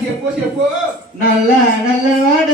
చెప్పు చెప్పు నల్ల నల్లవాడ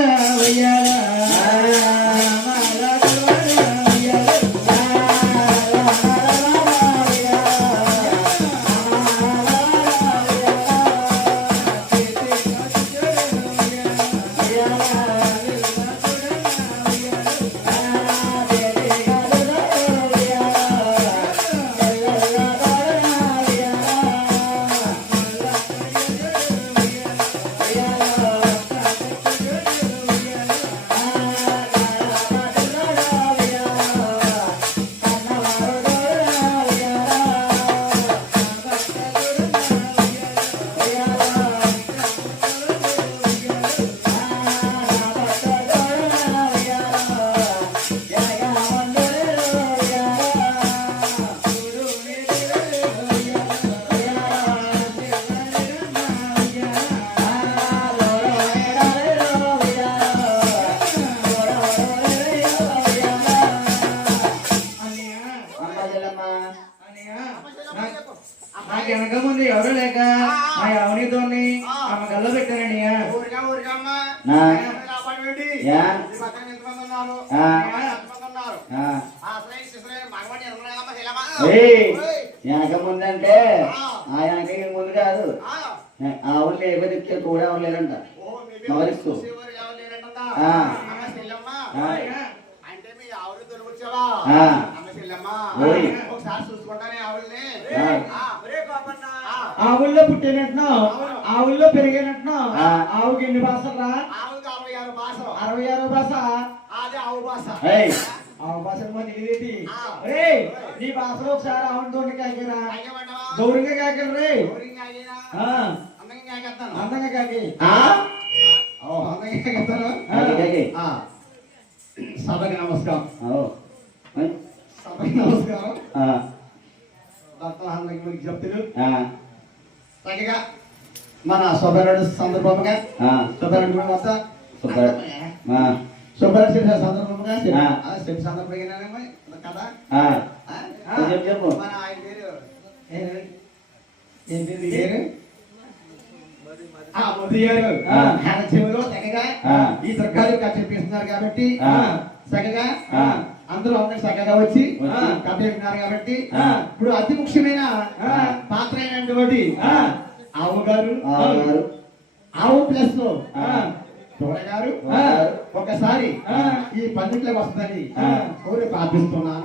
వెనక ముందు ఎవరు లేక మా ఎవరితో ఆమె గల్ల పెట్టానండి వెనక ముందంటే ఆ వెనక ముందు కాదు ఆవులు లేకపోతే కూడా ఆవులు లేరంట మవరిస్తూ ఆవుల్లో పుట్టినట్టును ఆవుల్లో పెరిగినట్టును ఆవుకి ఎన్ని భాషలు 66 భాష ఆవు భాషలు మంది ఇదేంటి నీ భాషలో ఒకసారి ఆవుని తోటి కాకిరా గౌరంగా కాకలు రే అందంగా కాకి సభకి నమస్కారం సభకి నమస్కారం చెప్తారు చక్కగా మన సుబ్బారెడ్డి సందర్భంగా సుబ్బారెడ్డి వద్ద సుబ్బారెడ్డి సందర్భంగా చెప్పి సందర్భంగా కదా మన ఆయన పేరు ఏంటి పేరు మోదీ గారు ఆయన చెవిలో చక్కగా ఈ సర్కారు చెప్పిస్తున్నారు కాబట్టి చక్కగా అందరూ చక్కగా వచ్చి కథ చెప్పినారు కాబట్టి ఇప్పుడు అతి ముఖ్యమైన పాత్ర అయినటువంటి ఆవు గారు ఆవు ప్లస్ గారు ఒకసారి ఈ పండిట్లోకి వస్తుందని కోరి ప్రార్థిస్తున్నాను.